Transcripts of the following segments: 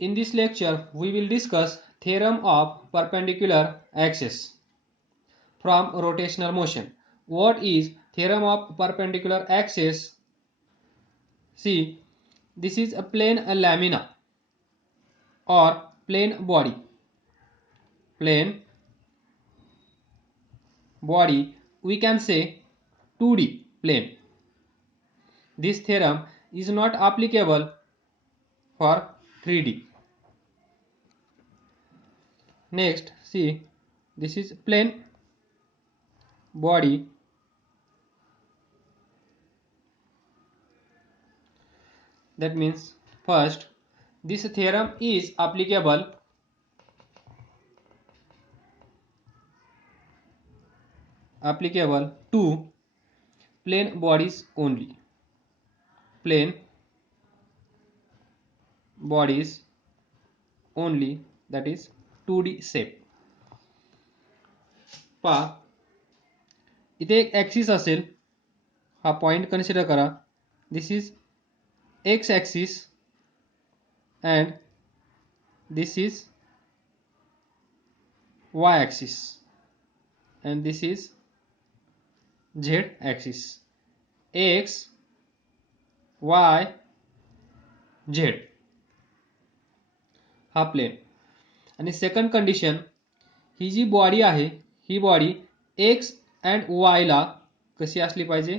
In this lecture, we will discuss theorem of perpendicular axis from rotational motion. What is theorem of perpendicular axis? See, this is a plane lamina or plane body. Plane body, we can say 2D plane. This theorem is not applicable for 3D. Next, see, this is plane body. That means first, this theorem is applicable to plane bodies only. Plane bodies only, that is 2D shape. पहा इथे एक axis असेल, हा point consider करा. This is X axis and this is Y axis and this is Z axis. X Y Z हा plane. आणि second condition, ही जी बॉडी आहे ही बॉडी एक्स अँड वायला कशी असली पाहिजे,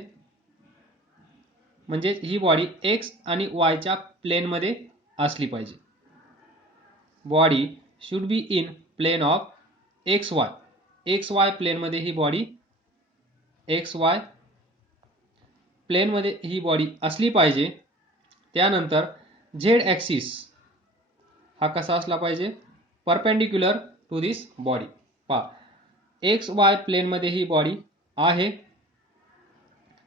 म्हणजे ही बॉडी एक्स आणि वायच्या प्लेनमध्ये असली पाहिजे. Body should be in plane of x y. X Y प्लेनमध्ये ही बॉडी एक्स वाय प्लेनमध्ये ही बॉडी असली पाहिजे. त्यानंतर झेड ॲक्सिस हा कसा असला पाहिजे, परपेंडिक्युलर टू दिस बॉडी. पहा एक्स वाय प्लेनमध्ये ही बॉडी आहे.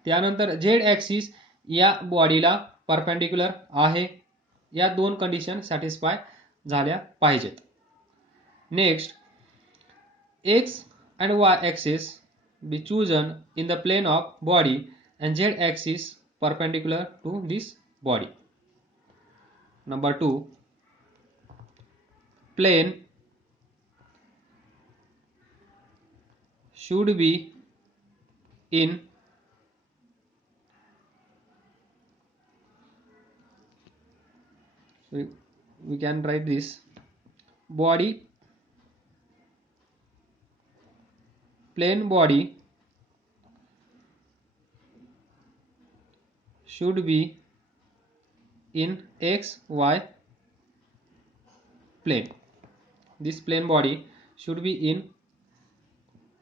त्यानंतर झेड ॲक्सिस या बॉडीला परपेंडिक्युलर आहे. या दोन कंडिशन सॅटिस्फाय झाल्या पाहिजेत. Next, x and y axis be chosen in the plane of body and z axis perpendicular to this body. Number 2, plane should be in we can write this body, plane body should be in x y plane. This plane body should be in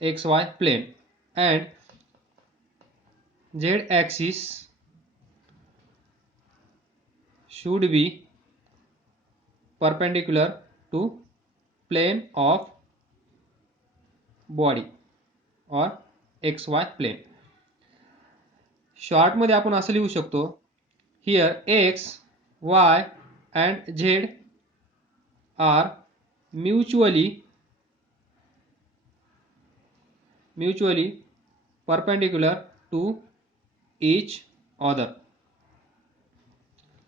xy plane and z axis should be perpendicular to plane of body or xy plane. Short मध्ये आपण असं लिहू शकतो, here x y and z are mutually perpendicular to each other.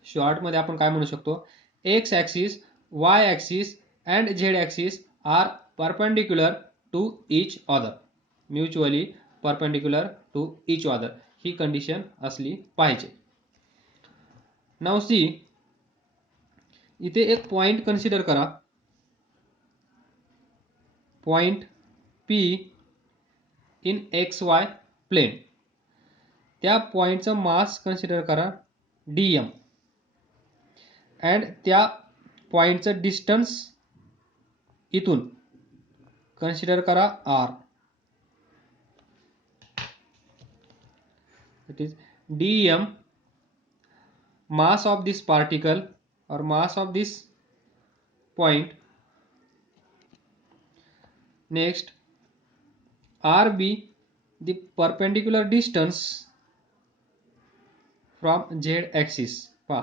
Short मध्ये आपण काय म्हणू शकतो, x axis, y axis and z axis are perpendicular to each other. mutually perpendicular to each other he condition असली पाहिजे. Now see, इथे एक point consider करा, point P in x y plane. त्या पॉइंटचं मास कन्सिडर करा dm अँड त्या पॉइंटचं distance इथून consider करा r. It is dm mass of this particle or mass of this point. Next, rb the perpendicular distance from z axis. पहा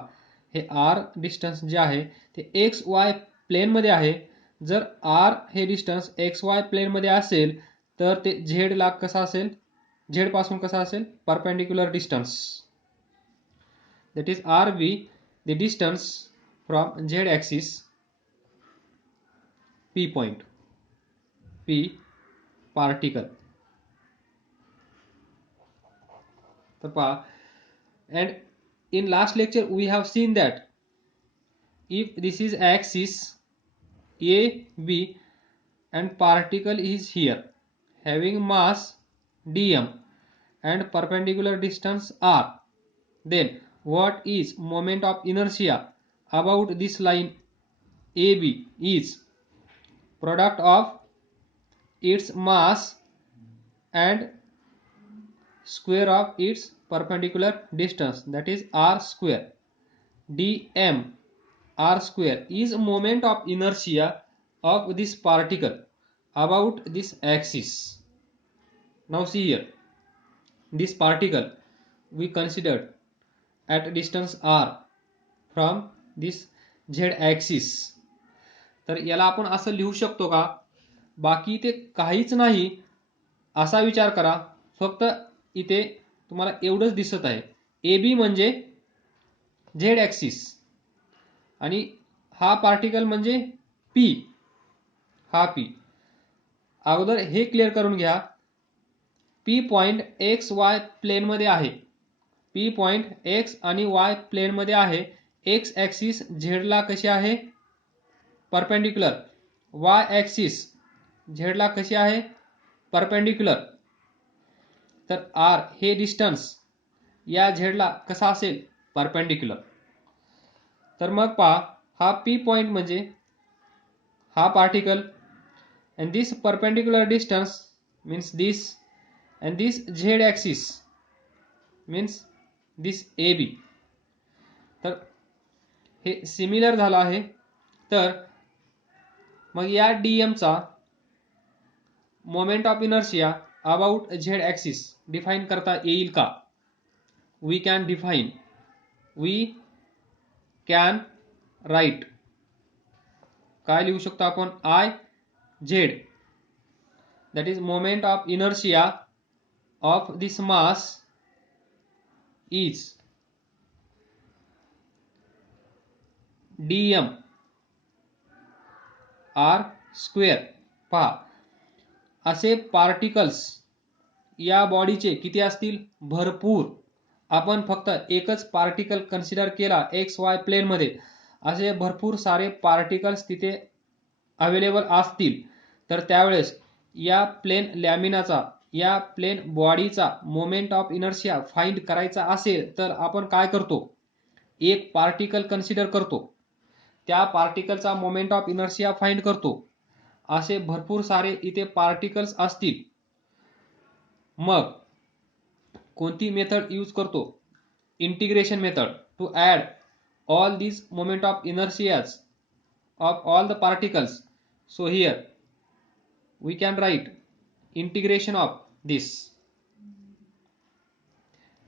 हे r distance जे आहे ते एक्स वाय प्लेन मध्ये आहे. जर r हे डिस्टन्स एक्स वाय प्लेन मध्ये असेल तर ते z ला कसा असेल, z पासून कसा असेल, perpendicular distance. that is rb the distance from z axis P point, P particle. तर पहा, and in last lecture we have seen that if this is axis A, B and particle is here having mass dm and perpendicular distance r, then what is moment of inertia about this line AB is product of its mass and square of its perpendicular distance, that is r square. dm r square is moment of inertia of this particle about this axis. Now see here, this particle we considered at distance r from this z axis. तर याला आपण असं लिहू शकतो का? बाकी ते काहीच नाही असा विचार करा, फक्त इथे तुम्हाला एवढंच दिसत आहे, ए बी म्हणजे झेड ॲक्सिस आणि हा पार्टिकल म्हणजे पी, हा पी. अगोदर हे क्लिअर करून घ्या, पी पॉइंट एक्स वाय प्लेनमध्ये आहे, पी पॉइंट एक्स आणि वाय प्लेनमध्ये आहे. एक्स ॲक्सिस झेडला कशी आहे? परपेंडिक्युलर. वाय ॲक्सिस झेडला कशी आहे? परपेंडिक्युलर. तर आर हे डिस्टन्स या झेडला कसा असेल? परपेंडिक्युलर. तर मग पहा, हा पी पॉइंट म्हणजे हा particle and this perpendicular distance means this and this z axis means this AB. तर हे सिमिलर झालं आहे. तर मग या dm चा moment of inertia about z axis define करता येईल का? We can define, we can write. काय लिहू शकतो आपण? I z, that is moment of inertia of this mass is dm r square. पहा, असे पार्टिकल्स या बॉडीचे किती असतील? भरपूर. आपण फक्त एकच पार्टिकल कन्सिडर केला एक्स वाय प्लेनमध्ये, असे भरपूर सारे पार्टिकल्स तिथे अवेलेबल असतील. तर त्यावेळेस या प्लेन लॅमिनाचा, या प्लेन बॉडीचा मोमेंट ऑफ इनर्शिया फाइंड करायचा असेल तर आपण काय करतो? एक पार्टिकल कन्सिडर करतो, त्या पार्टिकलचा मोमेंट ऑफ इनर्शिया फाइंड करतो. असे भरपूर सारे इथे पार्टिकल्स असतील. मग कोणती मेथड यूज करतो? Integration method, to add all these moment of inertias of all the particles. So here we can write integration of this,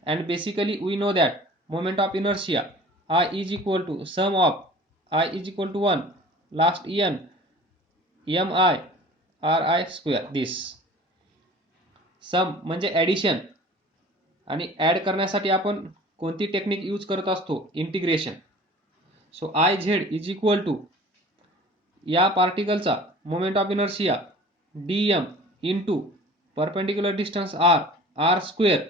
and basically we know that moment of inertia I is equal to sum of I is equal to 1 last n mi ri square. this सम म्हणजे addition, आणि add करण्यासाठी आपण कोणती technique use करत असतो? Integration. So I Z is equal to या पार्टिकलचा moment of inertia dm into perpendicular distance r, r square.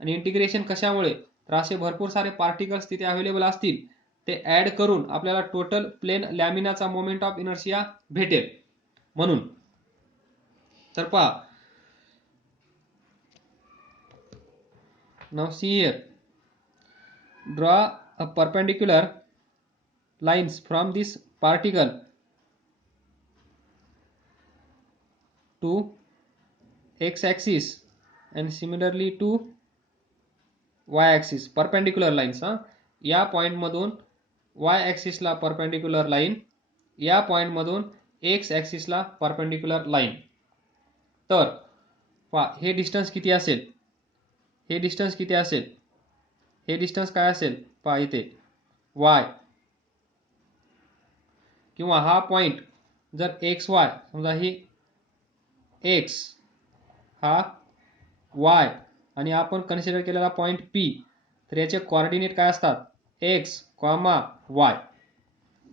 आणि इंटिग्रेशन कशामुळे? तर असे भरपूर सारे पार्टिकल्स तिथे अवेलेबल असतील, ते ॲड करून आपल्याला टोटल प्लेन लॅमिनाचा मोमेंट ऑफ इनर्शिया भेटेल म्हणून. तर पहा, now see here, draw a perpendicular lines from this particle to x axis and similarly to y axis. perpendicular lines. या पॉइंट मधून y axis ला perpendicular लाइन, या पॉइंट मधून x axis ला perpendicular लाइन. तर पहा, हे डिस्टन्स किती असेल? हे डिस्टन्स किती असेल? हे डिस्टन्स काय असेल? पहा इथे y, किंवा हा पॉइंट जर एक्स वाय, समजा ही x, हा y आणि आपण कन्सिडर केलेला पॉइंट p, तर याचे कोऑर्डिनेट काय असतात? x, y.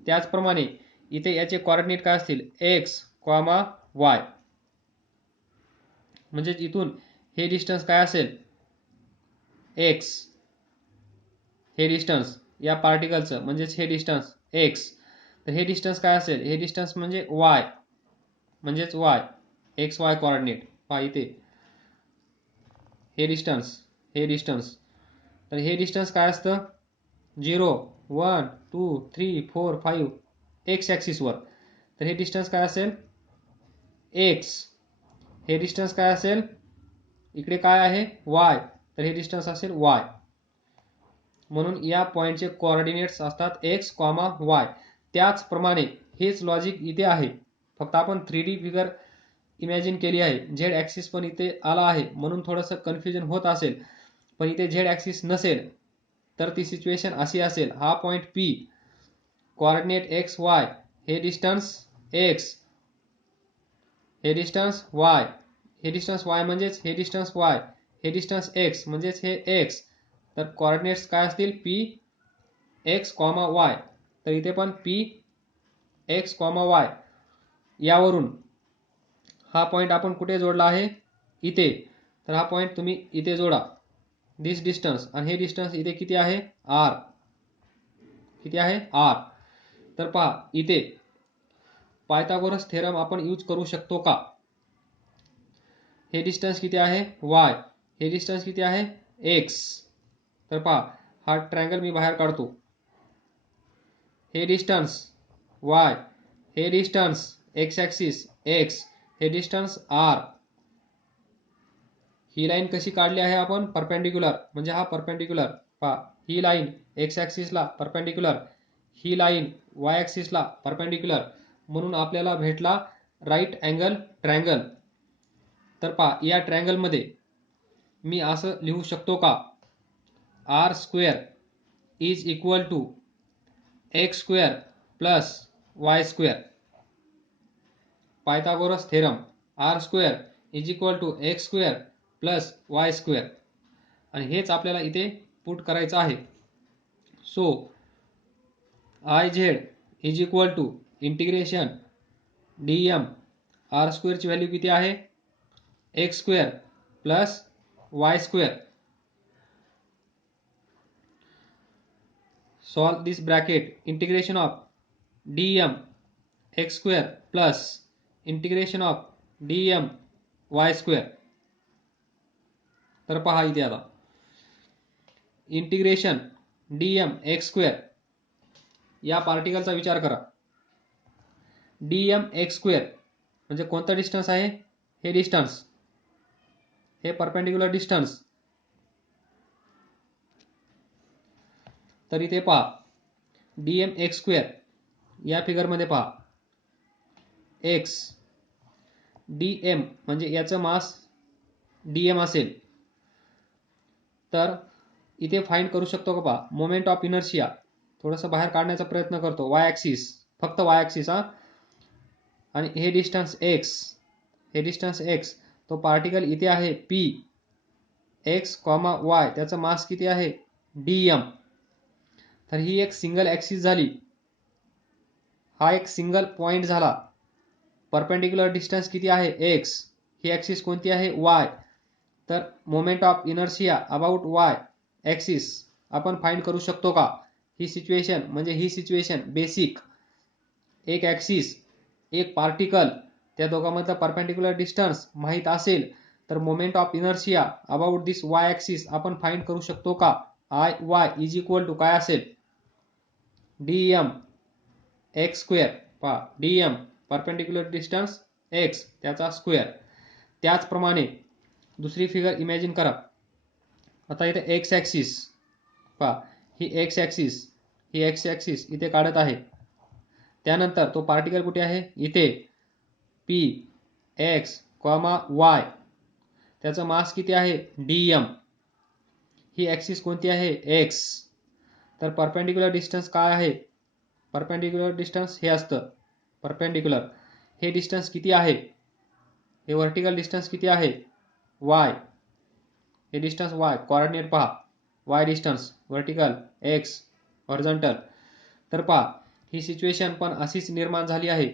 त्याचप्रमाणे इथे याचे कोऑर्डिनेट काय असतील एक्स कॉमा वाय, म्हणजे इथून हे डिस्टन्स काय असेल एक्स, हे डिस्टन्स या पार्टिकलचं म्हणजेच हे डिस्टन्स एक्स, तर हे डिस्टन्स काय असेल हे डिस्टन्स म्हणजे वाय, म्हणजेच वाय एक्स वाय कोऑर्डिनेट पहा इथे हे डिस्टन्स तर हे डिस्टन्स काय असतं 0 1 2 3 4 5 एक्स ॲक्सिसवर, तर हे डिस्टन्स काय असेल एक्स, हे डिस्टन्स काय असेल इकडे काय आहे वाय, तर हे डिस्टन्स असेल वाय, म्हणून या पॉइंटचे कोऑर्डिनेट्स असतात एक्स कॉमा वाय. त्याचप्रमाणे हेच लॉजिक इथे आहे, फक्त आपण 3D फिगर इमॅजिन केली आहे. झेड ॲक्सिस पण इथे आला आहे म्हणून थोडंसं कन्फ्युजन होत असेल, पण इथे झेड ॲक्सिस नसेल तर ती सिच्युएशन अशी असेल, हा point P coordinate x Y, हे डिस्टन्स एक्स, हे डिस्टन्स वाय, हे डिस्टन्स वाय म्हणजेच हे डिस्टन्स वाय, हे डिस्टन्स एक्स म्हणजेच हे एक्स, तर कोऑर्डिनेट्स काय असतील पी एक्स कॉमा वाय, तर इथे पण पी एक्स कॉमा वाय. यावरून हा पॉइंट आपण कुठे जोडला आहे इथे, तर हा पॉइंट तुम्ही इथे जोडा दिस डिस्टन्स, आणि हे डिस्टन्स इथे किती आहे आर, किती आहे आर. तर पहा इथे पायथागोरस थेरम आपण यूज करू शकतो का, हे डिस्टन्स किती आहे वाय, हे डिस्टन्स किती आहे एक्स, तर पहा हा ट्रायंगल मी बाहेर काढतो, हे डिस्टन्स वाय, हे डिस्टन्स एक्स ॲक्सिस एक्स, हे डिस्टन्स आर. ही लाईन कशी काढली आहे आपण परपेंडिक्युलर, म्हणजे हा परपेंडिक्युलर पहा, ही लाईन एक्स ॲक्सिसला परपेंडिक्युलर, ही लाईन वाय ॲक्सिसला परपेंडिक्युलर, म्हणून आपल्याला भेटला राईट अँगल ट्रायंगल. तर पहा या ट्रायंगलमध्ये मी असं लिहू शकतो का R square is equal to X square plus Y square. Pythagoras theorem R square is equal to X square plus Y square, आणि हेच आपल्याला इथे पुट करायचं आहे. So I Z is equal to integration D M, R स्क्वेअरची value किती आहे X square plus Y square. Solve this bracket, integration of D M x square plus integration of D M Y square. तर पहा इथे आता integration D M x square, या पार्टिकलचा विचार करा, डी एम एक्स स्क्वेअर म्हणजे कोणता डिस्टन्स आहे हे डिस्टन्स, हे परपेंडिक्युलर डिस्टन्स. तर इथे पहा डी एम एक्स स्क्वेअर, या फिगरमध्ये पहा एक्स डी एम म्हणजे याचं मास डी एम असेल, तर इथे फाइंड करू शकतो का पहा मोमेंट ऑफ इनर्शिया, थोडंसं बाहेर काढण्याचा प्रयत्न करतो वाय ॲक्सिस, फक्त वाय ॲक्सिस हा, आणि हे डिस्टन्स एक्स, हे डिस्टन्स एक्स, तो पार्टिकल इथे आहे पी एक्स कॉमा वाय, त्याचं मास किती आहे डी एम. तर ही एक सिंगल ॲक्सिस झाली, हा एक सिंगल पॉइंट झाला, परपेंडिक्युलर डिस्टन्स किती आहे एक्स, ही ॲक्सिस कोणती आहे वाय, तर moment of inertia about y axis आपण फाइंड करू शकतो का. ही सिच्युएशन म्हणजे ही सिच्युएशन बेसिक, एक ॲक्सिस एक पार्टिकल, त्या दोघांमधलं परपेंडिक्युलर डिस्टन्स माहीत असेल तर moment of inertia about this y axis आपण फाइंड करू शकतो का. I y is equal to काय असेल डी एम एक्स स्क्वेअर, पहा D m perpendicular distance x त्याचा स्क्वेअर. त्याचप्रमाणे दुसरी फिगर इमॅजिन करा, आता इथे एक्स ॲक्सिस पहा, ही एक्स ॲक्सिस, ही एक्स ॲक्सिस इथे काढत आहे, त्यानंतर तो पार्टिकल कुठे आहे इथे पी एक्स कॉमा वाय, त्याचं मास किती आहे डी एम, ही ॲक्सिस कोणती आहे एक्स, तर परपेंडिक्युलर डिस्टन्स काय आहे, परपेंडिक्युलर डिस्टन्स हे असतं परपेंडिक्युलर, हे डिस्टन्स किती आहे, हे व्हर्टिकल डिस्टन्स किती आहे वाय, हे डिस्टन्स वाय, कोऑर्डिनेट पहा Y distance vertical x horizontal. तर पहा ही सिच्युएशन पण अशीच निर्माण झाली आहे,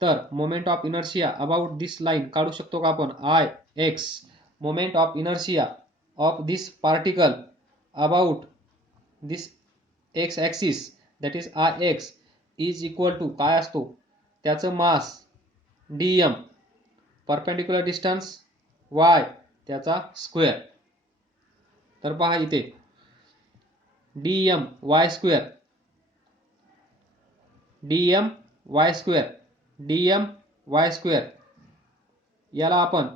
तर moment of inertia about this line काढू शकतो का आपण? I x. Moment of inertia of this particle about this x axis that is I x is equal to काय असतो? त्याचं mass dm, perpendicular distance y त्याचा स्क्वेअर. तर पहा इथे dm y square, dm y square, dm y square याला आपण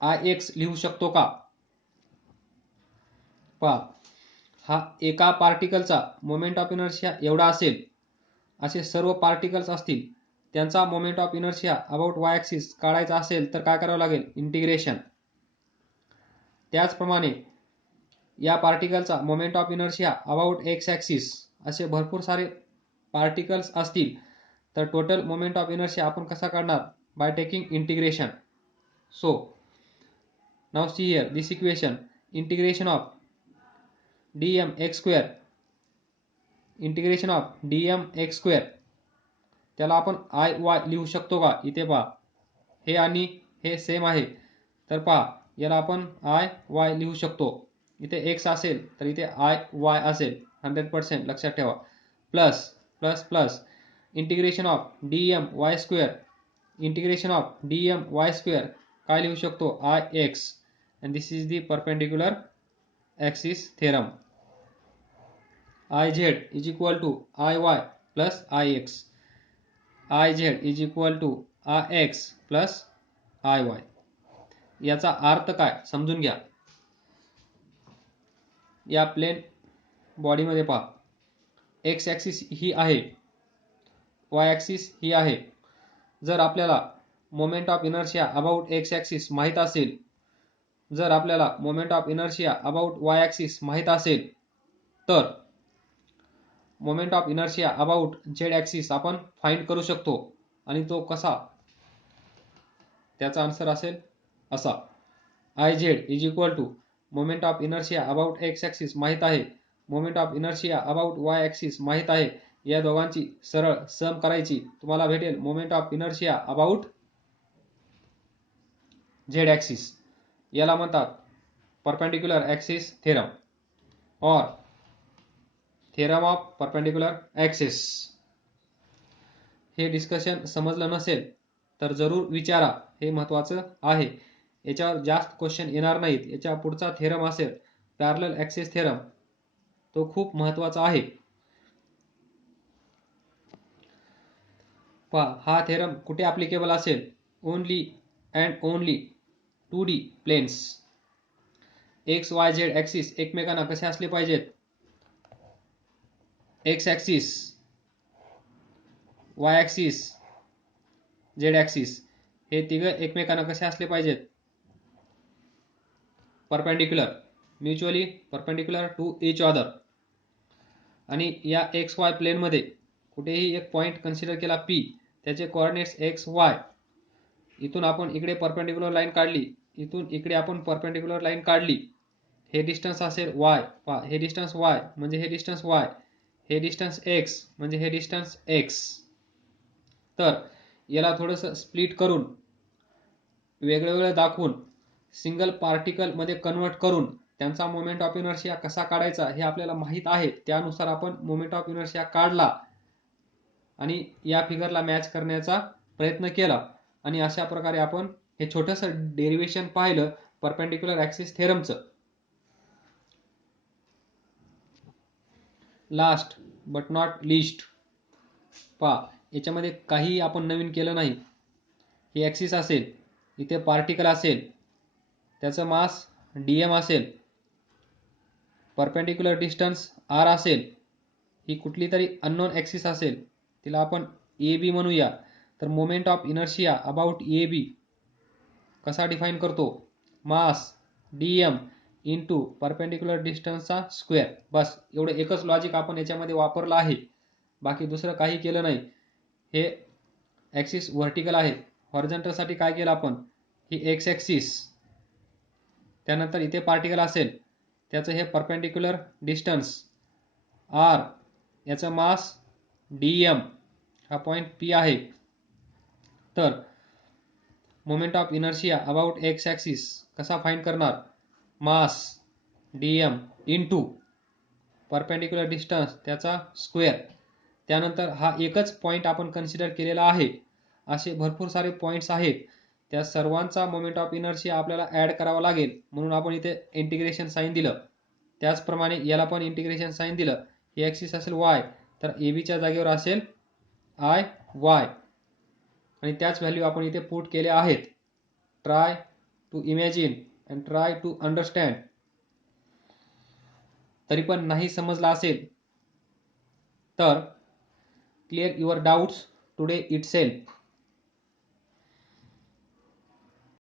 ix लिहू शकतो का? पहा, हा एका पार्टिकलचा मोमेंट ऑफ इनर्शिया एवढा असेल, असे सर्व पार्टिकल्स असतील, त्यांचा moment of inertia about y axis काढायचा असेल तर काय करावं लागेल? इंटिग्रेशन. त्याचप्रमाणे या पार्टिकलचा moment of inertia about x axis असे भरपूर सारे पार्टिकल्स असतील, तर टोटल मोमेंट ऑफ इनर्शिया आपण कसा काढणार? By taking integration. So now see here this equation, integration of dm x square, integration of dm x square त्याला आपण आय वाय लिहू शकतो का? इथे पहा, हे आणि हे सेम आहे, तर पहा याला आपण आय वाय लिहू शकतो. इथे x असेल तर इथे आय वाय असेल, 100% लक्षात ठेवा. Plus plus plus integration of dm y square, integration of dm y square काय लिहू शकतो? I x. And this is the perpendicular axis theorem. iz is equal to I y plus I x, iz is equal to I x plus I y. याचा अर्थ काय समजून घ्या. या plain बॉडीमध्ये पहा, एक्स ॲक्सिस ही आहे, वाय ॲक्सिस ही आहे. जर आपल्याला moment of inertia about x axis माहीत असेल, जर आपल्याला moment of inertia about y axis माहीत असेल, तर moment of inertia about z axis आपण फाइंड करू शकतो. आणि तो कसा? त्याचा आन्सर असेल असा, I Z is equal to moment of inertia about x axis माहीत आहे, moment of inertia about y axis माहीत आहे, या दोघांची सरळ सम करायची, तुम्हाला भेटेल moment of inertia about z axis. याला म्हणतात परपेंडिक्युलर ॲक्सिस थेरम और थेरम ऑफ परपेंडिक्युलर ॲक्सिस. हे डिस्कशन समजलं नसेल तर जरूर विचारा, हे महत्त्वाचं आहे. याच्यावर जास्त क्वेश्चन येणार नाहीत. याच्या पुढचा थेरम असेल पॅरलल ॲक्सिस थेरम, तो खूप महत्त्वाचा आहे. पहा, हा थेरम कुठे ॲप्लिकेबल असेल? Only and only 2D planes. X Y z axis एकमेकांना कसे असले पाहिजेत? X axis, y axis, z axis हे तिघं एकमेकांना कसे असले पाहिजेत? Perpendicular, mutually perpendicular to each other. आणि या एक्स वाय प्लेनमध्ये कुठेही एक पॉईंट कन्सिडर केला P, त्याचे कोऑर्डिनेट्स एक्स वाय. इथून आपण इकडे परपेंडिक्युलर लाईन काढली, इथून इकडे आपण परपेंडिक्युलर लाईन काढली. हे डिस्टन्स असेल y, पहा हे डिस्टन्स y म्हणजे हे डिस्टन्स y, हे डिस्टन्स x म्हणजे हे डिस्टन्स x. तर याला थोडंसं स्प्लिट करून, वेगळं दाखवून, सिंगल पार्टिकल मध्ये कन्वर्ट करून त्यांचा मोमेंट ऑफ इनर्शिया कसा काढायचा हे आपल्याला माहीत आहे. त्यानुसार आपण मोमेंट ऑफ इनर्शिया काढला आणि या फिगरला मॅच करण्याचा प्रयत्न केला. आणि अशा प्रकारे आपण हे छोटंसं डेरिव्हेशन पाहिलं परपेंडिक्युलर ॲक्सिस थेरमचं. लास्ट बट नॉट लिस्ट, पहा याच्यामध्ये काही आपण नवीन केलं नाही. हे ॲक्सिस असेल, इथे पार्टिकल असेल, त्याचं मास dm असेल, परपेंडिक्युलर डिस्टन्स r असेल, ही कुठली तरी अननोन ॲक्सिस असेल, तिला आपण AB म्हणूया. तर moment of inertia about AB कसा डिफाइन करतो? मास dm इंटू परपेंडिक्युलर डिस्टन्सचा स्क्वेअर. बस एवढं एकच लॉजिक आपण याच्यामध्ये वापरलं आहे, बाकी दुसरं काही केलं नाही. हे ॲक्सिस व्हर्टिकल आहे, हॉरिझॉन्टलसाठी काय केलं आपण? ही एक्स ॲक्सिस, त्यानंतर इथे पार्टिकल असेल, त्याचं हे परपेंडिक्युलर डिस्टन्स r, याचं मास DM हा पॉईंट P आहे, तर moment of inertia about x axis कसा फाइंड करणार? मास DM इंटू परपेंडिक्युलर डिस्टन्स त्याचा स्क्वेअर. त्यानंतर हा एकच पॉईंट आपण कन्सिडर केलेला आहे, असे भरपूर सारे पॉईंट्स आहेत, त्या सर्वांचा मोमेंट ऑफ इनर्शिया आपल्याला ॲड करावा लागेल, म्हणून आपण इथे इंटिग्रेशन साईन दिलं. त्याचप्रमाणे याला पण इंटिग्रेशन साईन दिलं. हे ॲक्सिस असेल y, तर ABच्या जागेवर असेल IY, आणि त्याच व्हॅल्यू आपण इथे पुट केल्या आहेत. Try to imagine and try to understand. तरी पण नाही समजला असेल तर clear your doubts today itself.